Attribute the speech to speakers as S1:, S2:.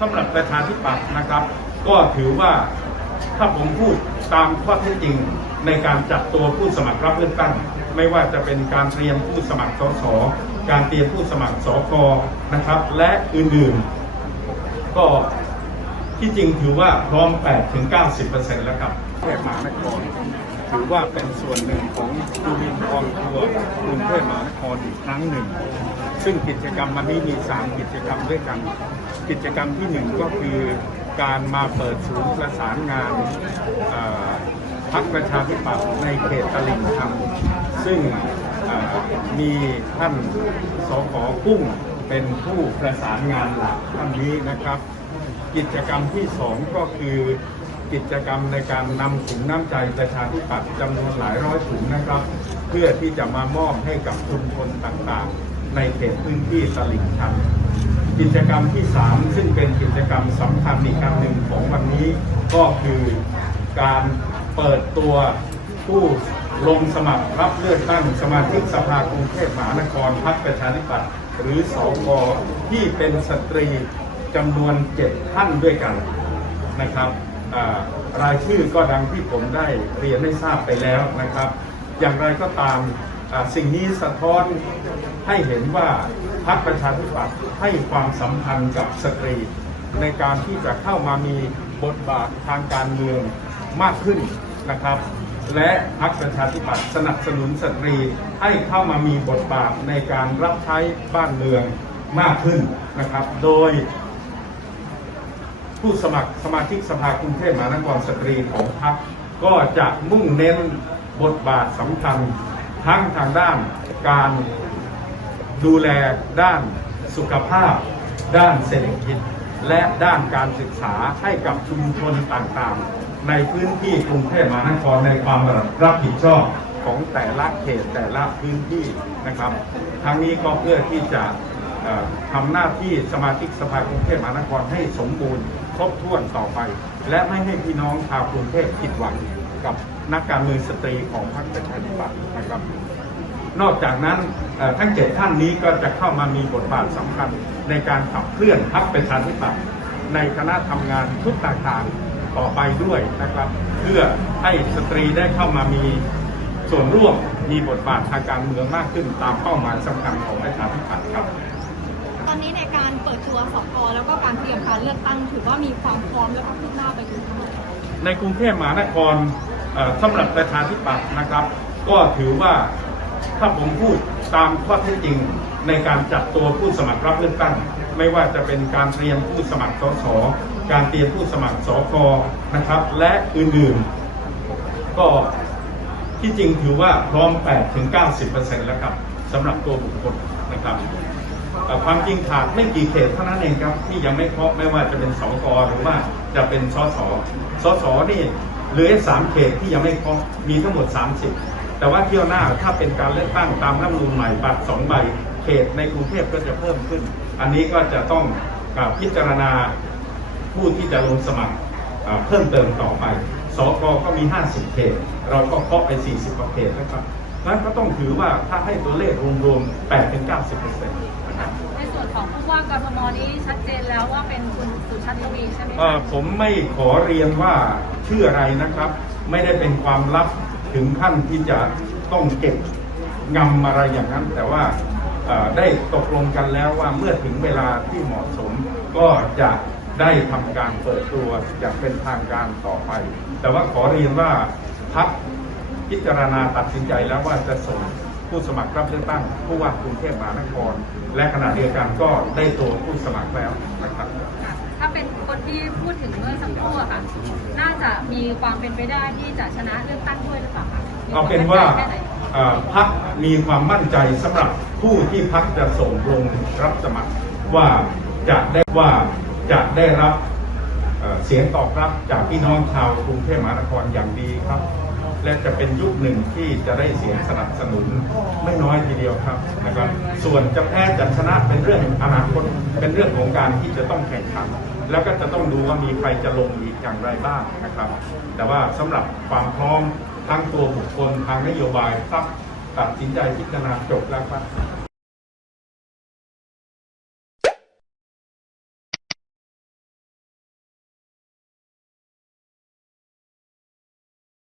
S1: สำหรับประชาธิปัตย์นะครับ ก็ถือว่าถ้าผมพูดตามข้อเท็จจริงในการจัดตัวผู้สมัครรับเลือกตั้ง ไม่ว่าจะเป็นการเตรียมผู้สมัครสสการเตรียมผู้สมัครสกนะครับ และอื่นๆ ก็ที่จริงถือว่าพร้อม 8-90%แล้วครับเทพมหานคร ถือว่าเป็นส่วนหนึ่งของดูมินออนทัวร์กรุงเทพมหานครอีกครั้งหนึ่ง ซึ่งกิจกรรมวันนี้มี 3 กิจกรรมด้วยกัน กิจกรรมที่หนึ่งก็คือการมาเปิดศูนย์ประสานงานพรรคประชาธิปัตย์ในเขตตลิ่งชันซึ่งมีท่านสขกุ้งเป็นผู้ประสานงานหลักท่านนี้นะครับ กิจกรรมที่สองก็คือ กิจกรรมในการนำถุงน้ำใจประชาธิปัตย์จำนวนหลายร้อยถุงนะครับ เพื่อที่จะมามอบให้กับชุมชนต่างๆ ในเขตพื้นที่ตลิ่งชัน กิจกรรมที่ 3 ซึ่งเป็นกิจกรรมสำคัญอีกอันหนึ่งของวันนี้ก็คือการเปิดตัวผู้ลงสมัครรับเลือกตั้งสมาชิกสภากรุงเทพมหานครพรรคประชาธิปัตย์หรือสกที่เป็นสตรีจำนวน7ท่านด้วยกันนะครับ รายชื่อก็ดังที่ผมได้เรียนให้ทราบไปแล้วนะครับ อย่างไรก็ตามสิ่งนี้สะท้อนให้เห็นว่าพรรคประชาธิปัตย์ให้ความสำคัญกับสตรี ในการที่จะเข้ามามีบทบาททางการเมืองมากขึ้นนะครับ และพรรคประชาธิปัตย์สนับสนุนสตรีให้เข้ามามีบทบาทในการรับใช้บ้านเมืองมากขึ้นนะครับ โดย ผู้สมัครสมาชิกสภากรุงเทพมหานครสตรีของพรรคก็จะมุ่งเน้นบทบาทสำคัญทั้งทางด้านการดูแลด้านสุขภาพ ด้านเศรษฐกิจ และด้านการศึกษาให้กับชุมชนต่างๆ ในพื้นที่กรุงเทพมหานครในความรับผิดชอบของแต่ละเขตแต่ละพื้นที่นะครับ ทั้งนี้ก็เพื่อที่จะทำหน้าที่สมาชิกสภากรุงเทพมหานครให้สมบูรณ์ ครบถ้วนต่อไป และไม่ให้พี่น้องชาวกรุงเทพผิดหวังกับนักการเมืองสตรีของพรรคประชาธิปัตย์นะครับ นอกจากนั้นทั้งเจ็ดท่านนี้ก็จะเข้ามามีบทบาทสำคัญในการขับเคลื่อนพรรคประชาธิปัตย์ในคณะทำงานทุกต่างๆต่อไปด้วยนะครับ เพื่อให้สตรีได้เข้ามามีส่วนร่วมมีบทบาททางการเมืองมากขึ้นตามเป้าหมายสำคัญของประชาธิปัตย์ครับ
S2: อนนี้ในการเปิดตัวสกแล้วก็การเตรียมการเลือกตั้ง ถือว่ามีความพร้อมและก็คืบหน้าไปถึงทั้งหมด
S1: ในกรุงเทพมหานครเอ่อสำหรับประชาธิปัตย์นะครับ ก็ถือว่าถ้าผมพูดตามข้อเท็จจริงในการจัดตัวผู้สมัครรับเลือกตั้ง ไม่ว่าจะเป็นการเตรียมผู้สมัครสสการเตรียมผู้สมัครสกนะครับ และอื่นๆ ก็ที่จริงถือว่าพร้อม8-90%แล้วครับสำหรับตัวบุคคลนะครับ ความจริงขาดไม่กี่เขตเท่านั้นเองครับ ที่ยังไม่ครบไม่ว่าจะเป็นสกหรือว่าจะเป็นสสสสนี่เหลือสามเขตที่ยังไม่ครบมีทั้งหมด 30 แต่ว่าเที่ยวหน้าถ้าเป็นการเลือกตั้งตามรัฐธรรมนูญใหม่บัตรสองใบเขตในกรุงเทพก็จะเพิ่มขึ้น อันนี้ก็จะต้องกับพิจารณาผู้ที่จะลงสมัครเอ่อเพิ่มเติมต่อไปสกก็มี 50 เขต เราก็เคาะไป 40กว่าเขตนะครับ นั้นก็ต้องถือว่าถ้าให้ตัวเลขรวมๆ8-90%นะครับ
S3: ในส่วนของผู้ว่ากทมนี้ชัดเจนแล้วว่าเป็นคุณสุชาติทวีใช่ไหม
S1: เอ่
S3: คะ
S1: อผมไม่ขอเรียนว่าชื่ออะไรนะครับ ไม่ได้เป็นความลับถึงขั้นที่จะต้องเก็บงำอะไรอย่างนั้น แต่ว่าเอ่อได้ตกลงกันแล้วว่าเมื่อถึงเวลาที่เหมาะสม ก็จะได้ทำการเปิดตัวอย่างเป็นทางการต่อไป แต่ว่าขอเรียนว่าพัก พิจารณาตัดสินใจแล้วว่าจะส่งผู้สมัครรับเลือกตั้งผู้ว่ากรุงเทพมหานคร และขณะเดียวกันก็ได้ตัวผู้สมัครแล้วนะครับ
S3: ค่ะถ้าเป็นคนที่พูดถึงเมื่อสักครู่อะค่ะ น่าจะมีความเป็นไปได้ที่จะชนะเลือกตั้งด้วยหรือเปล่าคะมี
S1: เอา
S3: คม
S1: เป็นว่า
S3: แค่ไหน
S1: เอ่อพักมีความมั่นใจสำหรับผู้ที่พักจะส่งลงรับสมัครว่าจะได้ว่าจะได้รับเอ่อเสียงตอบรับจากพี่น้องชาวกรุงเทพมหานครอย่างดีครับ และจะเป็นยุคหนึ่งที่จะได้เสียงสนับสนุนไม่น้อยทีเดียวครับนะครับส่วนจะแพ้จะชนะเป็นเรื่องอนาคตเป็นเรื่องของการที่จะต้องแข่งขัน แล้วก็จะต้องดูว่ามีใครจะลงอีกอย่างไรบ้างนะครับ แต่ว่าสำหรับความพร้อมทั้งตัวบุคคลทางนโยบายครับตัดสินใจพิจารณาจบแล้วครับ